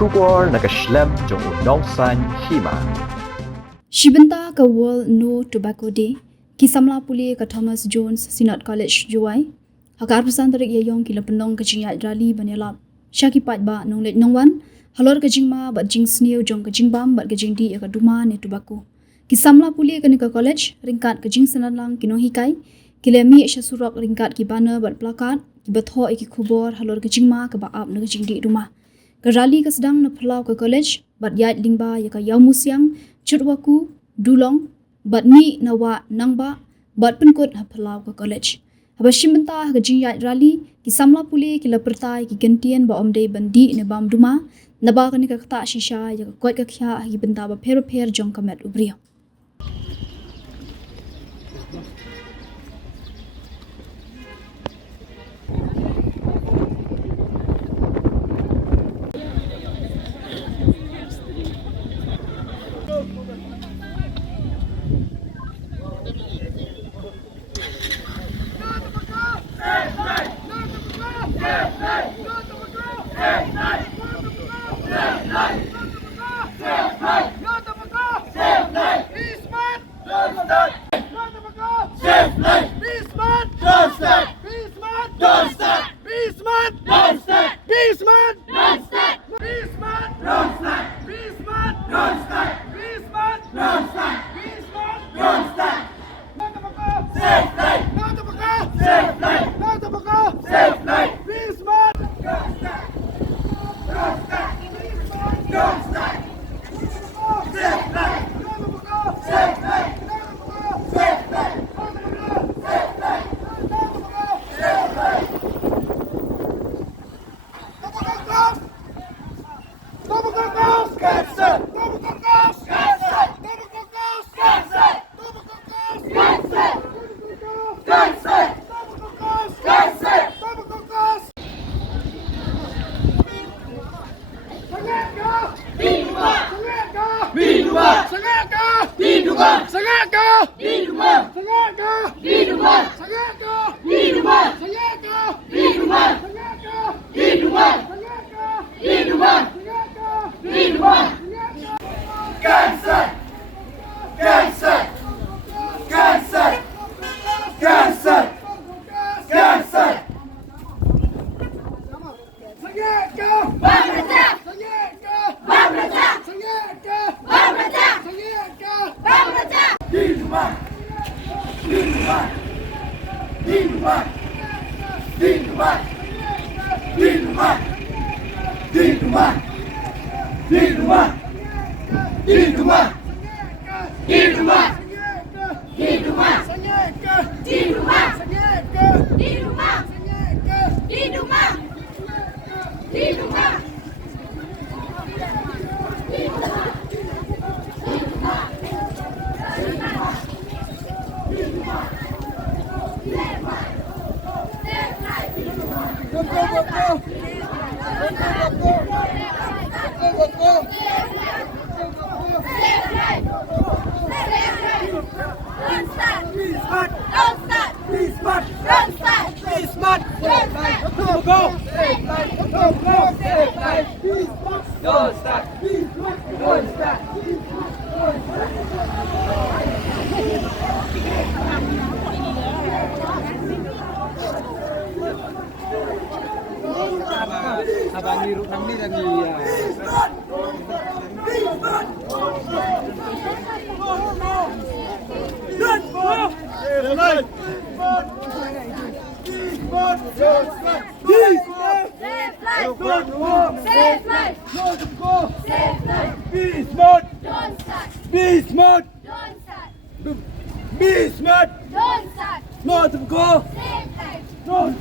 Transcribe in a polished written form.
Shubor Nakashlem Jong Nongsan Hima. Shibenta ka World No Tobacco Day, ki Samla Pule ka Thomas Jones Synod College Juai, hakar pesan tarik yayong ki lepenong ka Ïaid rally ban Ïalap, syaki Paidbah nong let nongwan, Halor ka Jingma bat Jingsneu jong ka Jingbam bat ka Jingdih ka Duma ne tobacco. Ki Samla Pule ka nika college, ringkat ka Jingsanan lang kinong hikai, ki lemi sya surok ringkat ki banner bat plakat, ki batho ki kubor Halor ka Jingma ka baap na ka Jingdih Duma. Ka rally ka sedang na pelau ka college, bat Ïaid lingba ya ka yaw musyang, Chutwaku, Dulong, bat mi nawa nangba, bat penkut ha pelau ke college. Habashim bentah ke Ïaid rally, ki Samla Pule ki lapertai ki gentian ba omdei bandi ne bam Duma, naba ka ni ka kata shisha ya ka kuat ka kya ki bentah ba per jong kamet ubrio. Abang ni rukam ni dan ni. Don't